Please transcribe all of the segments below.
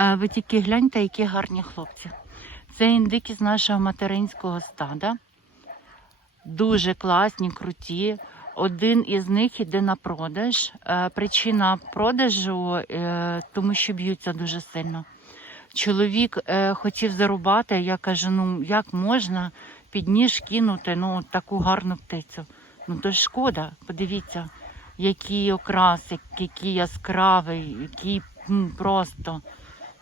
Ви тільки гляньте, які гарні хлопці. Це індики з нашого материнського стада. Дуже класні, круті. Один із них іде на продаж. Е, Причина продажу, е, тому що б'ються дуже сильно. Чоловік е, хотів зарубати, я кажу, ну як можна під ніж кинути ну, таку гарну птицю. Ну то ж шкода, подивіться, який окрас, який яскравий, який просто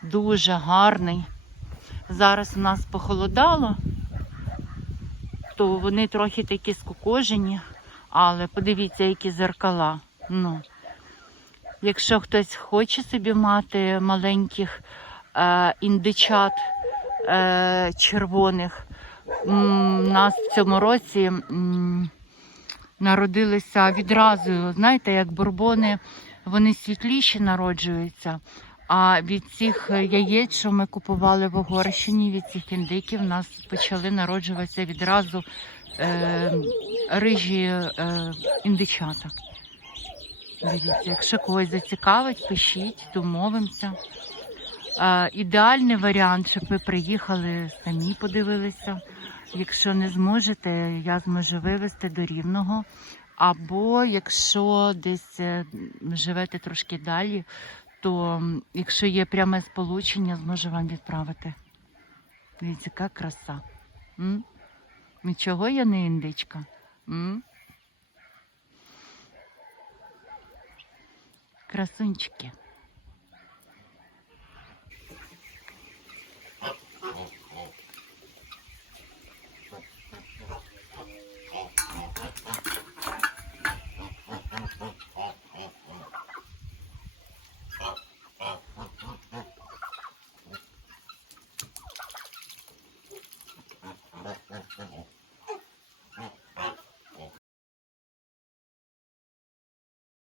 дуже гарний. Зараз у нас похолодало, то вони трохи такі скукожені, але подивіться, які зеркала. Ну, якщо хтось хоче собі мати маленьких е, індичат е, червоних, у нас в цьому році м, народилися відразу, знаєте, як бурбони, вони світліші народжуються. А від цих яєць, що ми купували в Угорщині, від цих індиків, у нас почали народжуватися відразу е, рижі е, індичата. Дивіться, якщо когось зацікавить, пишіть, домовимося. Е, ідеальний варіант, щоб ви приїхали самі подивилися. Якщо не зможете, я зможу вивезти до рівного. Або якщо десь е, живете трошки далі, то якщо є пряме сполучення, зможу вам відправити. Дивіться, яка краса. Нічого я не індичка. М? Красунчики.